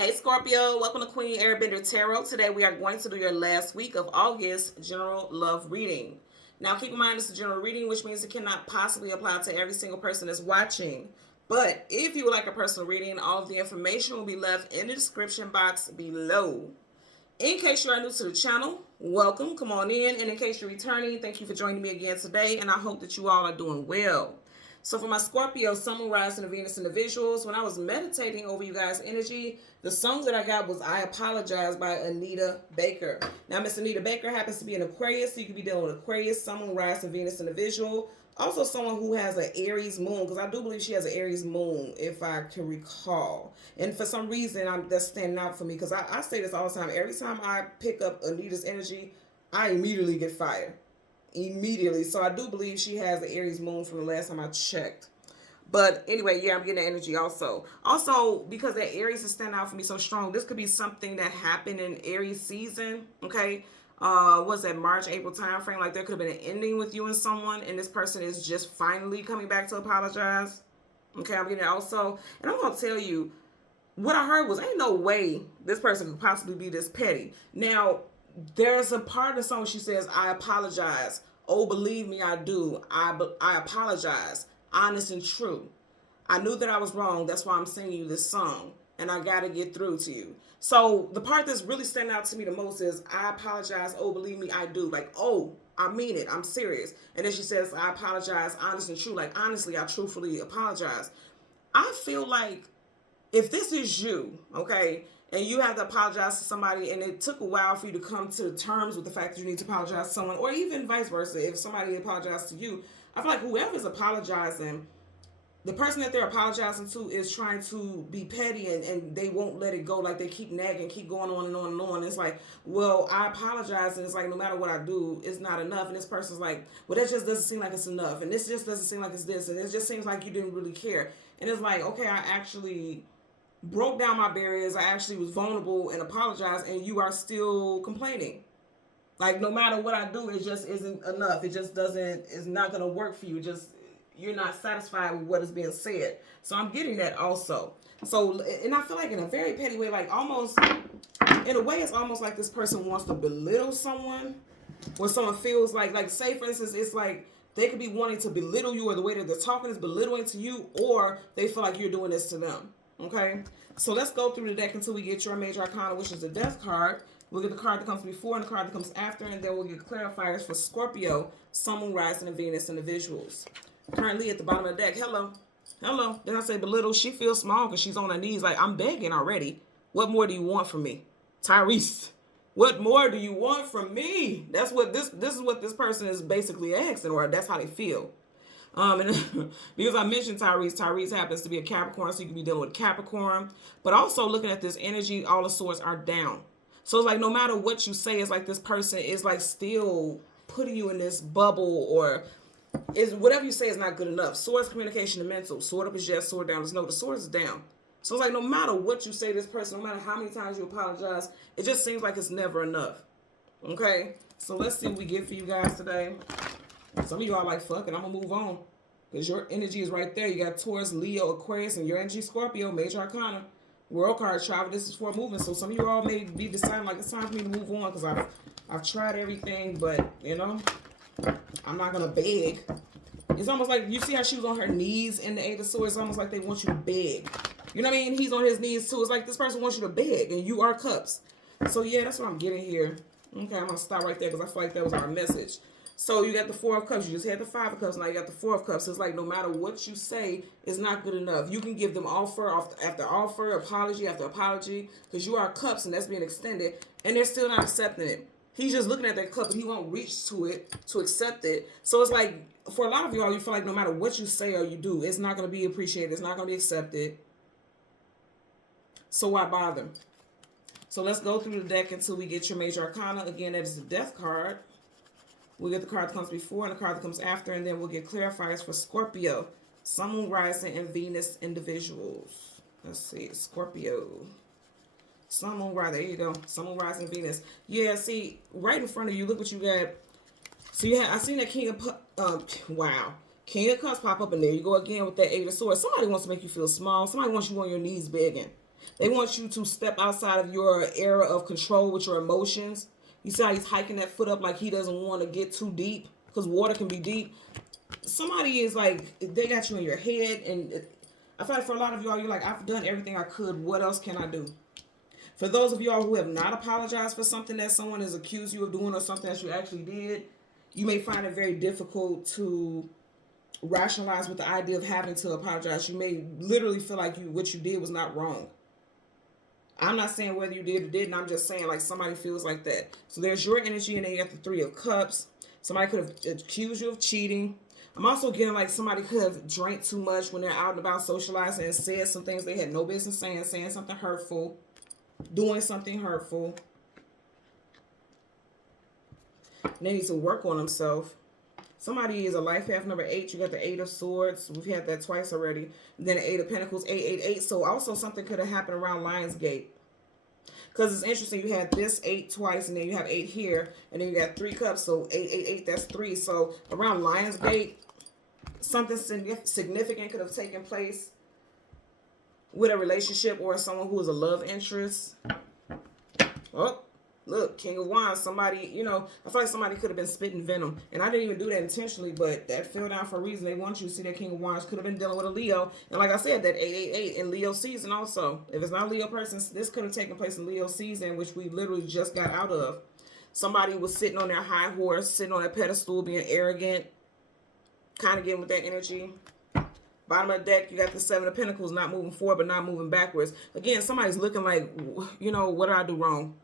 Hey Scorpio, welcome to Queen Airbender Tarot. Today we are going to do your last week of August general love reading. Now keep in mind this is a general reading, which means it cannot possibly apply to every single person that's watching. But if you would like a personal reading, all of the information will be left in the description box below. In case you are new to the channel, welcome, come on in. And in case you're returning, thank you for joining me again today. And I hope that you all are doing well. So for my Scorpio, Sun, Moon, Rising, and Venus individuals, when I was meditating over you guys' energy, the song that I got was I Apologize by Anita Baker. Now, Miss Anita Baker happens to be an Aquarius, so you could be dealing with Aquarius, Sun, Moon, Rising, Venus individual. Also someone who has an Aries moon, because I do believe she has an Aries moon, if I can recall. And for some reason, that's standing out for me, because I say this all the time. Every time I pick up Anita's energy, I immediately get fire. Immediately. So I do believe she has the Aries moon from the last time I checked. But anyway, yeah, I'm getting the energy also. Also, because that Aries is standing out for me so strong, this could be something that happened in Aries season, okay? Was that March, April time frame? Like there could have been an ending with you and someone, and this person is just finally coming back to apologize. Okay, I'm getting it also. And I'm going to tell you, what I heard was, ain't no way this person could possibly be this petty. Now, there's a part of the song she says, I apologize. Oh, believe me, I do. I apologize. Honest and true. I knew that I was wrong. That's why I'm singing you this song. And I got to get through to you. So the part that's really standing out to me the most is, I apologize. Oh, believe me, I do. Like, oh, I mean it. I'm serious. And then she says, I apologize. Honest and true. Like, honestly, I truthfully apologize. I feel like if this is you, okay, and you have to apologize to somebody, and it took a while for you to come to terms with the fact that you need to apologize to someone, or even vice versa, if somebody apologized to you, I feel like whoever's apologizing, the person that they're apologizing to is trying to be petty, and they won't let it go. Like they keep nagging, keep going on and on and on. It's like, well, I apologize, and it's like no matter what I do, it's not enough. And this person's like, well, that just doesn't seem like it's enough, and this just doesn't seem like it's this, and it just seems like you didn't really care. And it's like, okay, I actually broke down my barriers. I actually was vulnerable and apologized, and you are still complaining. Like no matter what I do, it just isn't enough. It just doesn't, it's not going to work for you. Just, you're not satisfied with what is being said. So I'm getting that also. So, and I feel like in a very petty way, like almost, in a way, it's almost like this person wants to belittle someone, or someone feels like say for instance, it's like they could be wanting to belittle you, or the way that they're talking is belittling to you, or they feel like you're doing this to them. Okay, so let's go through the deck until we get your major arcana, which is the Death card. We'll get the card that comes before and the card that comes after, and then we'll get clarifiers for Scorpio, Sun, Moon, Rising, and Venus individuals. Currently at the bottom of the deck. Hello. Hello. Then I say belittle. She feels small because she's on her knees like, I'm begging already. What more do you want from me? Tyrese, what more do you want from me? That's what this is what this person is basically asking, or that's how they feel. And because I mentioned Tyrese happens to be a Capricorn, so you can be dealing with Capricorn. But also looking at this energy, all the swords are down. So it's like no matter what you say, it's like this person is like still putting you in this bubble, or is whatever you say is not good enough. Swords, communication, and mental. Sword up is yes, sword down is no. The sword is down. So it's like no matter what you say to this person, no matter how many times you apologize, it just seems like it's never enough. Okay? So let's see what we get for you guys today. Some of you are like, fuck it, I'm going to move on. Because your energy is right there. You got Taurus, Leo, Aquarius, and your energy, Scorpio, major arcana. World card, travel, this is for movement. So some of you all may be deciding like it's time for me to move on, because I've tried everything, but, you know, I'm not going to beg. It's almost like, you see how she was on her knees in the Eight of Swords? It's almost like they want you to beg. You know what I mean? He's on his knees too. It's like this person wants you to beg, and you are cups. So yeah, that's what I'm getting here. Okay, I'm going to stop right there because I feel like that was our message. So you got the Four of Cups. You just had the Five of Cups. Now you got the Four of Cups. It's like no matter what you say, it's not good enough. You can give them offer after offer, apology after apology, because you are cups and that's being extended, and they're still not accepting it. He's just looking at that cup, and he won't reach to it to accept it. So it's like, for a lot of y'all, you feel like no matter what you say or you do, it's not going to be appreciated. It's not going to be accepted. So why bother? So let's go through the deck until we get your major arcana. Again, that is the Death card. We'll get the card that comes before and the card that comes after, and then we'll get clarifiers for Scorpio, Sun, Moon, Rising, and Venus individuals. Let's see, Scorpio, Sun, Moon, Rising. There you go, Sun, Moon, Rising, Venus. Yeah, see, right in front of you, look what you got. So you had, I seen that King of Cups pop up in there. You go again with that Eight of Swords. Somebody wants to make you feel small. Somebody wants you on your knees begging. They want you to step outside of your era of control with your emotions. You see how he's hiking that foot up like he doesn't want to get too deep because water can be deep. Somebody is like, they got you in your head, and I feel like for a lot of y'all, you're like, I've done everything I could. What else can I do? For those of y'all who have not apologized for something that someone has accused you of doing or something that you actually did, you may find it very difficult to rationalize with the idea of having to apologize. You may literally feel like what you did was not wrong. I'm not saying whether you did or didn't. I'm just saying like somebody feels like that. So there's your energy, and then you got the Three of Cups. Somebody could have accused you of cheating. I'm also getting like somebody could have drank too much when they're out and about socializing and said some things they had no business saying something hurtful, doing something hurtful. They need to work on themselves. Somebody is a life path number 8. You got the 8 of Swords. We've had that twice already. And then the 8 of Pentacles, 888. So also something could have happened around Lionsgate. Because it's interesting. You had this 8 twice, and then you have 8 here. And then you got 3 cups. So 888, that's 3. So around Lionsgate, something significant could have taken place with a relationship or someone who is a love interest. Oh. Look, King of Wands, somebody, you know, I feel like somebody could have been spitting venom. And I didn't even do that intentionally, but that fell down for a reason. They want you to see that King of Wands could have been dealing with a Leo. And like I said, that 888 in Leo season also. If it's not a Leo person, this could have taken place in Leo season, which we literally just got out of. Somebody was sitting on their high horse, sitting on a pedestal, being arrogant, kind of getting with that energy. Bottom of the deck, you got the 7 of Pentacles, not moving forward, but not moving backwards. Again, somebody's looking like, you know, what did I do wrong?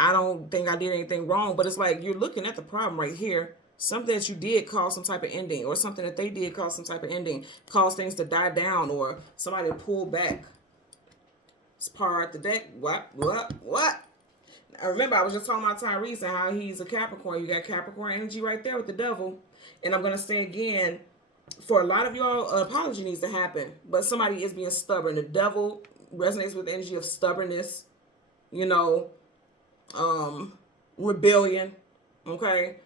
I don't think I did anything wrong, but it's like you're looking at the problem right here. Something that you did cause some type of ending, or something that they did cause some type of ending, cause things to die down, or somebody to pull back. It's part of the deck. What? Now remember, I was just talking about Tyrese and how he's a Capricorn. You got Capricorn energy right there with the devil. And I'm going to say again, for a lot of y'all, an apology needs to happen, but somebody is being stubborn. The devil resonates with the energy of stubbornness, you know, rebellion. Okay,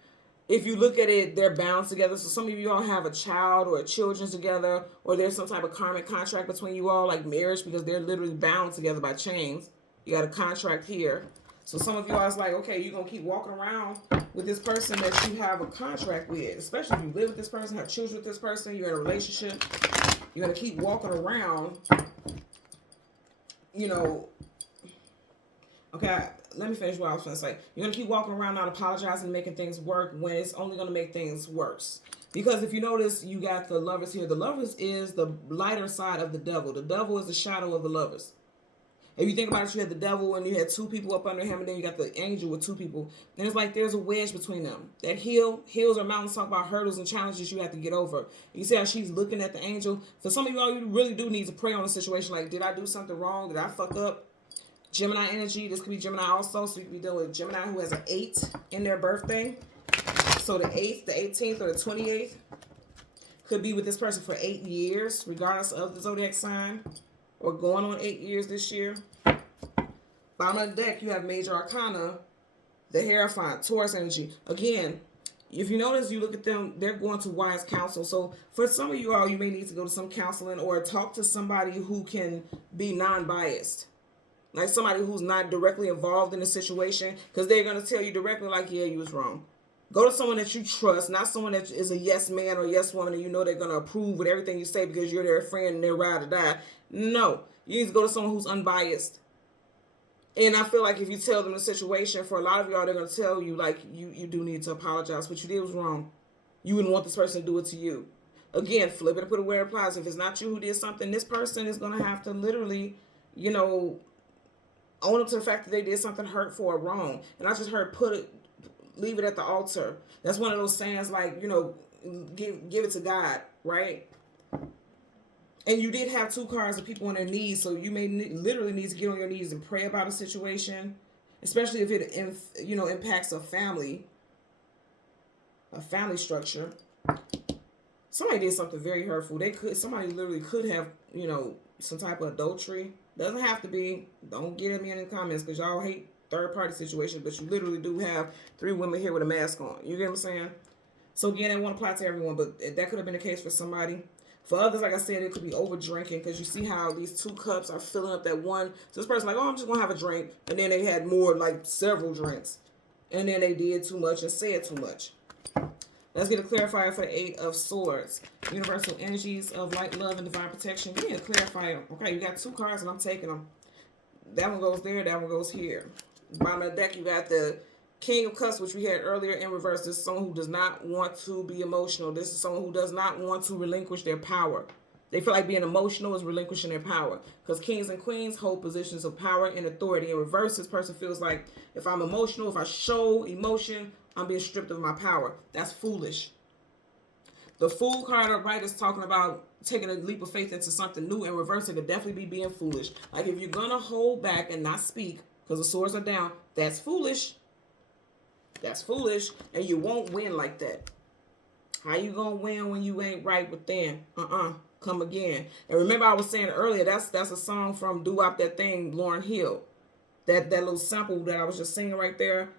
if you look at it, they're bound together. So some of you all have a child or children together, or there's some type of karmic contract between you all, like marriage, because they're literally bound together by chains. You got a contract here. So some of you all is like, okay, you're gonna keep walking around with this person that you have a contract with, especially if you live with this person, have children with this person, you're in a relationship, you're gonna keep walking around, you know. Okay, let me finish what I was going to say. You're going to keep walking around not apologizing and making things work when it's only going to make things worse. Because if you notice, you got the Lovers here. The Lovers is the lighter side of the devil. The devil is the shadow of the Lovers. If you think about it, you had the devil and you had 2 people up under him, and then you got the angel with 2 people. And it's like there's a wedge between them. That hills or mountains talk about hurdles and challenges you have to get over. You see how she's looking at the angel? For some of you all, you really do need to pray on the situation. Like, did I do something wrong? Did I fuck up? Gemini energy. This could be Gemini also. So you could be dealing with Gemini who has an 8 in their birthday. So the 8th, the 18th, or the 28th could be with this person for 8 years, regardless of the zodiac sign, or going on 8 years this year. Bottom of the deck, you have Major Arcana, the Hierophant, Taurus energy. Again, if you notice, you look at them, they're going to wise counsel. So for some of you all, you may need to go to some counseling or talk to somebody who can be non-biased. Like somebody who's not directly involved in the situation, because they're going to tell you directly like, yeah, you was wrong. Go to someone that you trust, not someone that is a yes man or yes woman and you know they're going to approve with everything you say because you're their friend and they're ride or die. No, you need to go to someone who's unbiased. And I feel like if you tell them the situation, for a lot of y'all, they're going to tell you like, you do need to apologize. What you did was wrong. You wouldn't want this person to do it to you. Again, flip it and put it where it applies. If it's not you who did something, this person is going to have to literally, you know, own up to the fact that they did something hurtful or wrong. And I just heard leave it at the altar. That's one of those sayings like, you know, give it to God, right? And you did have 2 cards of people on their knees, so you may literally need to get on your knees and pray about a situation, especially if it, you know, impacts a family structure. Somebody did something very hurtful. Somebody literally could have, you know, some type of adultery. Doesn't have to be. Don't get at me in the comments because y'all hate third-party situations, but you literally do have 3 women here with a mask on. You get what I'm saying? So again, it won't apply to everyone, but that could have been the case for somebody. For others, like I said, it could be over drinking, because you see how these 2 cups are filling up that one. So this person like, oh, I'm just going to have a drink. And then they had more, like several drinks. And then they did too much and said too much. Let's get a clarifier for the 8 of Swords. Universal energies of light, love, and divine protection. Give me a clarifier. Okay, you got 2 cards and I'm taking them. That one goes there. That one goes here. Bottom of the deck, you got the King of Cups, which we had earlier in reverse. This is someone who does not want to be emotional. This is someone who does not want to relinquish their power. They feel like being emotional is relinquishing their power. Because kings and queens hold positions of power and authority. In reverse, this person feels like if I'm emotional, if I show emotion, I'm being stripped of my power. That's foolish. The Fool card up right is talking about taking a leap of faith into something new. In reverse, it could definitely be being foolish. Like if you're going to hold back and not speak because the swords are down, that's foolish. That's foolish, and you won't win like that. How you gonna win when you ain't right within? Come again. And remember, I was saying earlier, that's a song from Do Up That Thing, Lauryn Hill. That little sample that I was just singing right there.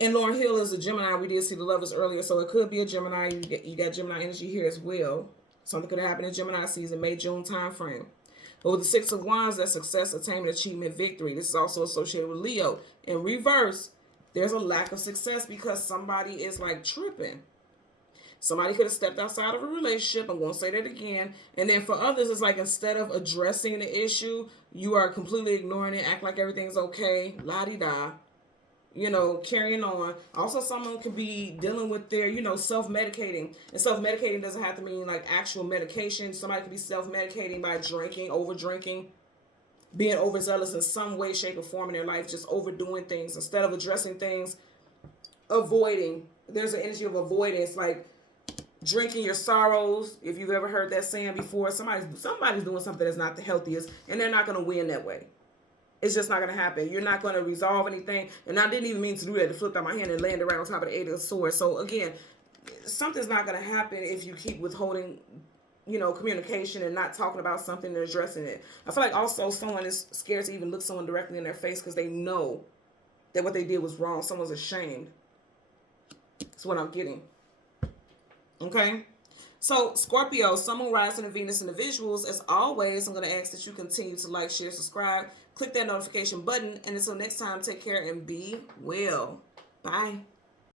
And Lauryn Hill is a Gemini. We did see the Lovers earlier, so it could be a Gemini. You got Gemini energy here as well. Something could happen in Gemini season, May, June time frame. But with the 6 of Wands, that's success, attainment, achievement, victory. This is also associated with Leo. In reverse, there's a lack of success because somebody is like tripping. Somebody could have stepped outside of a relationship. I'm going to say that again. And then for others, it's like instead of addressing the issue, you are completely ignoring it, act like everything's okay, la-di-da, you know, carrying on. Also, someone could be dealing with their, you know, self-medicating. And self-medicating doesn't have to mean like actual medication. Somebody could be self-medicating by drinking, over-drinking, being overzealous in some way, shape, or form in their life, just overdoing things. Instead of addressing things, avoiding. There's an energy of avoidance, like drinking your sorrows. If you've ever heard that saying before, somebody's doing something that's not the healthiest, and they're not going to win that way. It's just not going to happen. You're not going to resolve anything. And I didn't even mean to do that, to flip out my hand and land around on top of the 8 of Swords. So again, something's not going to happen if you keep withholding, you know, communication and not talking about something and addressing it. I feel like also someone is scared to even look someone directly in their face because they know that what they did was wrong. Someone's ashamed. That's what I'm getting. Okay? So, Scorpio, Sun, Moon, Rising, and Venus in the visuals. As always, I'm going to ask that you continue to like, share, subscribe, click that notification button, and until next time, take care and be well. Bye.